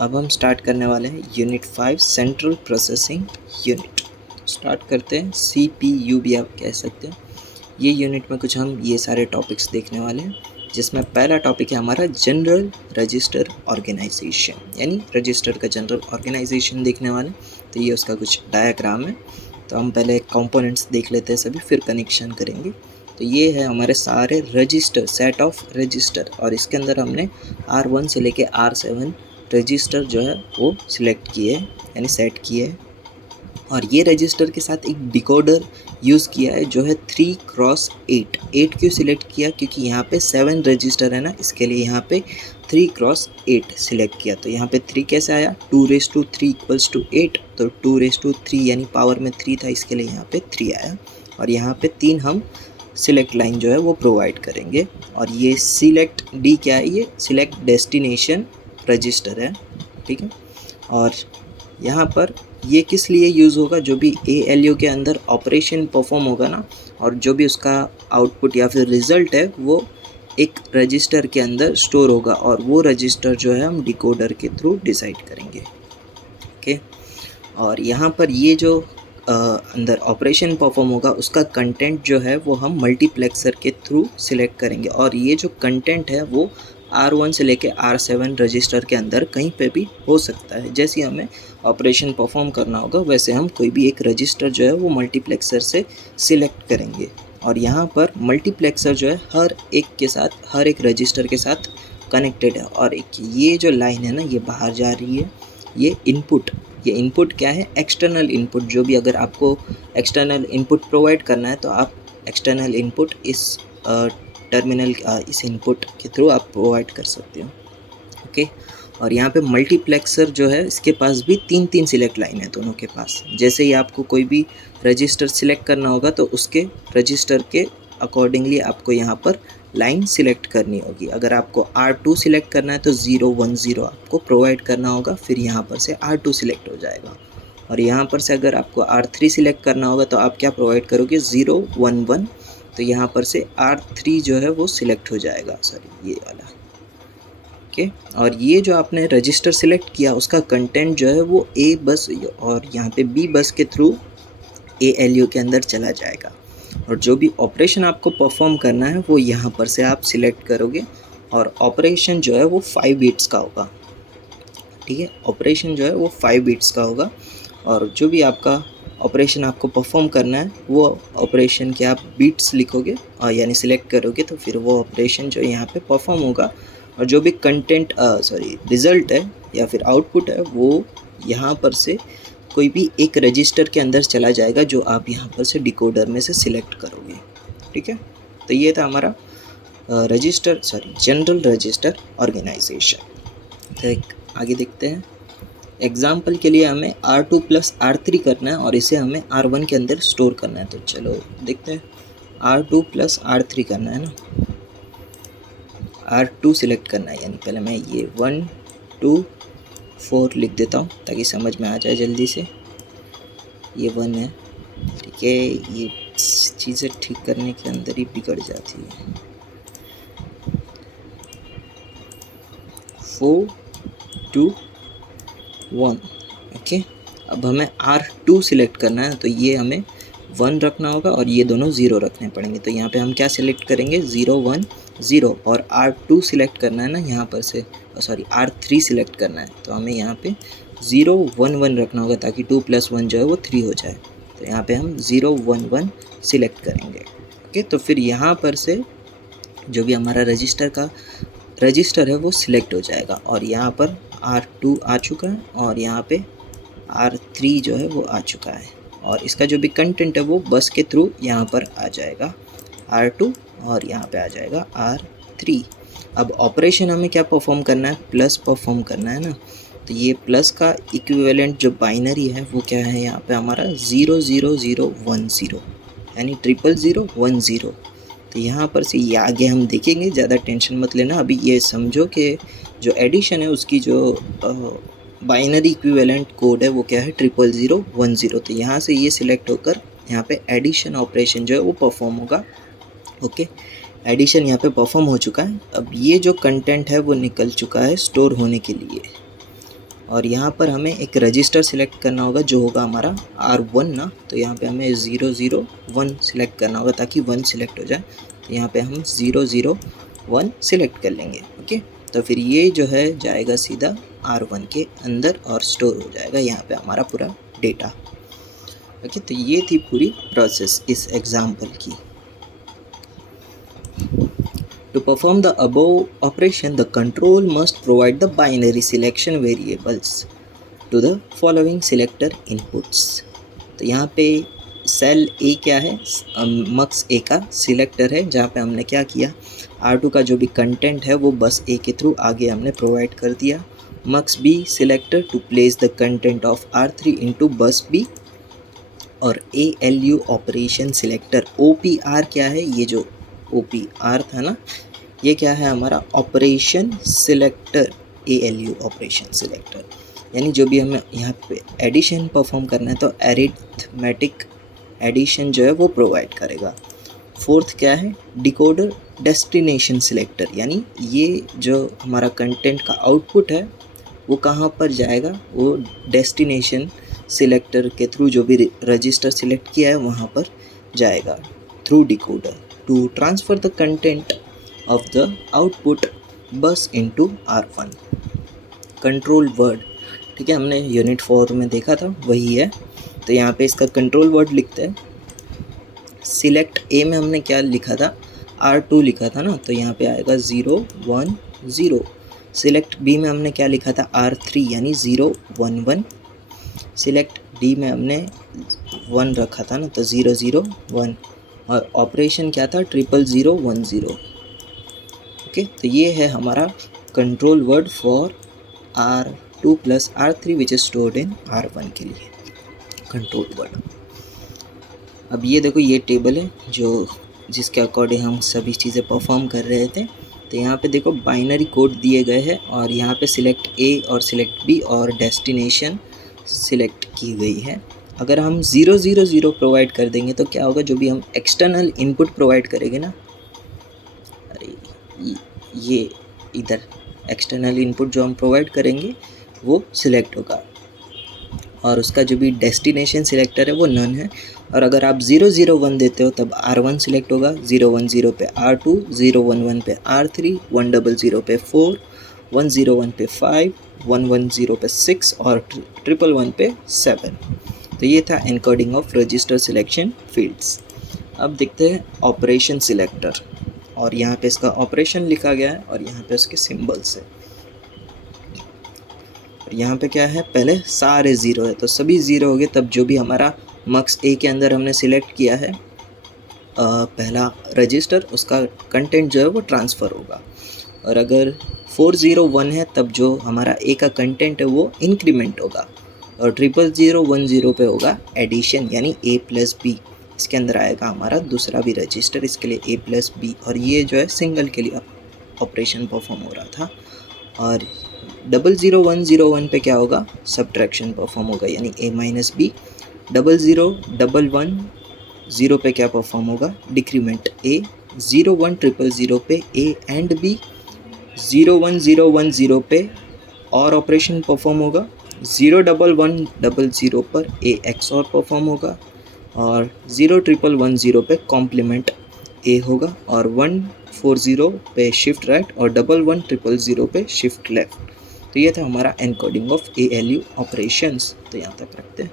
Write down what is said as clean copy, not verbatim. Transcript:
अब हम स्टार्ट करने वाले हैं unit 5 central processing unit. Start करते हैं, CPU भी आप कह सकते हैं। ये यूनिट में कुछ हम ये सारे टॉपिक्स देखने वाले हैं, जिसमें पहला टॉपिक है हमारा जनरल रजिस्टर ऑर्गेनाइजेशन, यानी रजिस्टर का जनरल ऑर्गेनाइजेशन देखने वाले। तो ये उसका कुछ डायग्राम है। तो हम पहले कंपोनेंट्स देख लेते हैं सभी, फिर कनेक्शन करेंगे। तो ये है हमारे सारे रजिस्टर, सेट ऑफ रजिस्टर, और इसके अंदर हमने R1 से लेके R7 रजिस्टर जो है वो सिलेक्ट किए, यानी सेट किए है। और ये रजिस्टर के साथ एक डिकोडर यूज़ किया है जो है 3x8। 8 क्यों सिलेक्ट किया? क्योंकि यहाँ पे 7 रजिस्टर है ना, इसके लिए यहाँ पे 3x8 सिलेक्ट किया। तो यहाँ पे 3 कैसे आया? 2�3 = 8, तो 2�3 यानी पावर में 3 था, इसके लिए यहाँ पे 3 आया। और यहाँ पे 3 हम सिलेक्ट लाइन जो है वो प्रोवाइड करेंगे। और ये सिलेक्ट डी क्या है? ये सिलेक्ट डेस्टिनेशन रजिस्टर है, ठीक है। और यहाँ पर ये किस लिए यूज़ होगा? जो भी ALU के अंदर ऑपरेशन परफॉर्म होगा ना, और जो भी उसका आउटपुट या फिर रिज़ल्ट है वो एक रजिस्टर के अंदर स्टोर होगा, और वो रजिस्टर जो है हम डिकोडर के थ्रू डिसाइड करेंगे, ओके। और यहाँ पर ये जो अंदर ऑपरेशन परफॉर्म होगा उसका कंटेंट जो है वो हम मल्टीप्लेक्सर के थ्रू सिलेक्ट करेंगे। और ये जो कंटेंट है वो R1 से लेके R7 रजिस्टर के अंदर कहीं पे भी हो सकता है। जैसे हमें ऑपरेशन परफॉर्म करना होगा वैसे हम कोई भी एक रजिस्टर जो है वो मल्टीप्लेक्सर से सिलेक्ट करेंगे। और यहाँ पर मल्टीप्लेक्सर जो है हर एक के साथ, हर एक रजिस्टर के साथ कनेक्टेड है। और एक ये जो लाइन है ना, ये बाहर जा रही है, ये इनपुट। ये इनपुट क्या है? External input. जो भी अगर आपको एक्सटर्नल इनपुट प्रोवाइड करना है तो आप एक्सटर्नल इनपुट इस टर्मिनल, इस इनपुट के थ्रू आप प्रोवाइड कर सकते हो, ओके। और यहाँ पे मल्टीप्लेक्सर जो है इसके पास भी 3 सिलेक्ट लाइन है दोनों के पास। जैसे ही आपको कोई भी रजिस्टर सिलेक्ट करना होगा तो उसके रजिस्टर के अकॉर्डिंगली आपको यहाँ पर लाइन सिलेक्ट करनी होगी। अगर आपको R2 सिलेक्ट करना है तो 0 1 0 आपको प्रोवाइड करना होगा, फिर यहाँ पर से R2 सिलेक्ट हो जाएगा। और यहाँ पर से अगर आपको R3 सिलेक्ट करना होगा तो आप क्या प्रोवाइड करोगे? 0 1 1, तो यहाँ पर से R3 जो है वो सिलेक्ट हो जाएगा, सॉरी ये वाला, ओके। और ये जो आपने रजिस्टर सिलेक्ट किया उसका कंटेंट जो है वो A बस और यहाँ पे B बस के थ्रू ALU के अंदर चला जाएगा। और जो भी ऑपरेशन आपको परफॉर्म करना है वो यहाँ पर से आप सिलेक्ट करोगे, और ऑपरेशन जो है वो 5 बिट्स का होगा, ठीक है। ऑपरेशन जो है वो 5 बिट्स का होगा। और जो भी आपका ऑपरेशन आपको परफॉर्म करना है वो ऑपरेशन के आप बिट्स लिखोगे, और यानी सिलेक्ट करोगे, तो फिर वो ऑपरेशन जो यहाँ पे परफॉर्म होगा। और जो भी कंटेंट रिज़ल्ट है या फिर आउटपुट है वो यहाँ पर से कोई भी एक रजिस्टर के अंदर चला जाएगा जो आप यहाँ पर से डिकोडर में से सिलेक्ट करोगे, ठीक है। तो ये था हमारा जनरल रजिस्टर ऑर्गेनाइजेशन। तो आगे देखते हैं। एग्जाम्पल के लिए हमें R2 + R3 करना है और इसे हमें R1 के अंदर स्टोर करना है। तो चलो देखते हैं, R2 + R3 करना है ना। R2 सिलेक्ट करना है, यानी पहले मैं ये 1 2 4 लिख देता हूँ ताकि समझ में आ जाए जल्दी से। ये 1 है, ठीक है। ये चीज़ें ठीक करने के अंदर ही बिगड़ जाती है। 4 2 1, ओके। अब हमें R2 सिलेक्ट करना है, तो ये हमें 1 रखना होगा और ये दोनों 0 रखने पड़ेंगे। तो यहाँ पे हम क्या सिलेक्ट करेंगे? 0 1 0। और R2 सिलेक्ट करना है ना, यहाँ पर से R3 सिलेक्ट करना है, तो हमें यहाँ पे 0 1 1 रखना होगा ताकि 2 + 1 जो है वो 3 हो जाए। तो यहाँ पे हम 0 1 1 सिलेक्ट करेंगे, ओके। तो फिर यहाँ पर से जो भी हमारा रजिस्टर है वो सिलेक्ट हो जाएगा। और यहाँ पर R2 आ चुका है और यहाँ पे R3 जो है वो आ चुका है। और इसका जो भी कंटेंट है वो बस के थ्रू यहाँ पर आ जाएगा R2, और यहाँ पे आ जाएगा R3। अब ऑपरेशन हमें क्या परफॉर्म करना है? प्लस परफॉर्म करना है ना। तो ये प्लस का इक्विवेलेंट जो बाइनरी है वो क्या है? यहाँ पे हमारा 0 0 0 1 0, यानी 0 0 0 1 0। तो यहाँ पर से ये आगे हम देखेंगे, ज़्यादा टेंशन मत लेना। अभी ये समझो कि जो एडिशन है उसकी जो बाइनरी इक्विवेलेंट कोड है वो क्या है? 0 0 0 1 0। तो यहाँ से ये सिलेक्ट होकर यहाँ पे एडिशन ऑपरेशन जो है वो परफॉर्म होगा, ओके। एडिशन यहाँ पे परफॉर्म हो चुका है। अब ये जो कंटेंट है वो निकल चुका है स्टोर होने के लिए, और यहाँ पर हमें एक रजिस्टर सिलेक्ट करना होगा जो होगा हमारा R1 ना, तो यहाँ पे हमें 001 सिलेक्ट करना होगा ताकि 1 सिलेक्ट हो जाए। तो यहाँ पे हम 001 सिलेक्ट कर लेंगे। ओके, तो फिर ये जो है जाएगा सीधा R1 के अंदर और स्टोर हो जाएगा यहाँ पे हमारा पूरा डेटा। ओके, तो ये थी पूरी प्रोसेस इस एग्जाम्पल की। To perform the above operation, the control must provide the binary selection variables to the following selector inputs. तो यहाँ पे सेल ए क्या है, मक्स ए का सिलेक्टर है, जहाँ पे हमने क्या किया, R2 का जो भी कंटेंट है वो बस ए के थ्रू आगे हमने प्रोवाइड कर दिया। Mux B selector to place the content of R3 into bus B, और ALU ऑपरेशन सिलेक्टर OPR क्या है, ये जो OPR था ना, ये क्या है हमारा operation selector, ALU operation selector, यानी जो भी हमें यहाँ पे एडिशन परफॉर्म करना है तो अरिथमेटिक एडिशन जो है वो प्रोवाइड करेगा। फोर्थ क्या है, डिकोडर डेस्टिनेशन सिलेक्टर, यानी ये जो हमारा कंटेंट का आउटपुट है वो कहाँ पर जाएगा, वो डेस्टिनेशन सिलेक्टर के थ्रू जो भी रजिस्टर सिलेक्ट किया है वहाँ पर जाएगा through decoder to transfer the content of the output bus into R1। Control word, ठीक है, हमने यूनिट 4 में देखा था वही है, तो यहाँ पे इसका कंट्रोल वर्ड लिखते हैं। सिलेक्ट ए में हमने क्या लिखा था, R2 लिखा था ना, तो यहाँ पे आएगा 010। सिलेक्ट बी में हमने क्या लिखा था, R3 यानी 011। सिलेक्ट डी में हमने 1 रखा था ना, तो 001, और ऑपरेशन क्या था, 00010। ओके, तो ये है हमारा control word for R2 plus R3 which is stored in R1 के लिए कंट्रोल वर्ड। अब ये देखो, ये टेबल है जो जिसके अकॉर्डिंग हम सभी चीज़ें परफॉर्म कर रहे थे। तो यहाँ पे देखो बाइनरी कोड दिए गए हैं और यहाँ पे सिलेक्ट ए और सिलेक्ट बी और डेस्टिनेशन सिलेक्ट की गई है। अगर हम 000 प्रोवाइड कर देंगे तो क्या होगा, जो भी हम एक्सटर्नल इनपुट प्रोवाइड करेंगे ना, अरे ये इधर एक्सटर्नल इनपुट जो हम प्रोवाइड करेंगे वो सिलेक्ट होगा, और उसका जो भी डेस्टिनेशन सिलेक्टर है वो नन है। और अगर आप 001 देते हो तब R1 सिलेक्ट होगा, 010 पे R2, 011 पे R3, 100 पे 4, 101 पे 5, 110 पे 6 और 111 पे 7। तो ये था encoding of register selection fields. अब देखते हैं ऑपरेशन सिलेक्टर, और यहाँ पे इसका ऑपरेशन लिखा गया है और यहाँ पे उसके सिंबल्स है। यहाँ पे क्या है, पहले सारे ज़ीरो है तो सभी ज़ीरो हो गए, तब जो भी हमारा मक्स ए के अंदर हमने सिलेक्ट किया है पहला रजिस्टर, उसका कंटेंट जो है वो ट्रांसफ़र होगा। और अगर 401 है तब जो हमारा ए का कंटेंट है वो इंक्रीमेंट होगा, और 00010 पे होगा एडिशन यानी A प्लस बी। इसके अंदर आएगा हमारा दूसरा भी रजिस्टर, इसके लिए A प्लस बी, और ये जो है सिंगल के लिए ऑपरेशन परफॉर्म हो रहा था। और 00101 पे क्या होगा, सब्ट्रैक्शन परफॉर्म होगा यानी A माइनस बी। 00110 पे क्या परफॉर्म होगा, डिक्रीमेंट A। 01000 पे A एंड B। 01010 पे और ऑपरेशन परफॉर्म होगा। 01100 पर A XOR परफॉर्म होगा, और 01110 पे कॉम्प्लीमेंट A होगा, और 140 पे शिफ्ट राइट और 11000 पे शिफ्ट लेफ्ट। तो ये था हमारा एनकोडिंग ऑफ ALU ऑपरेशंस। तो यहाँ तक रखते हैं।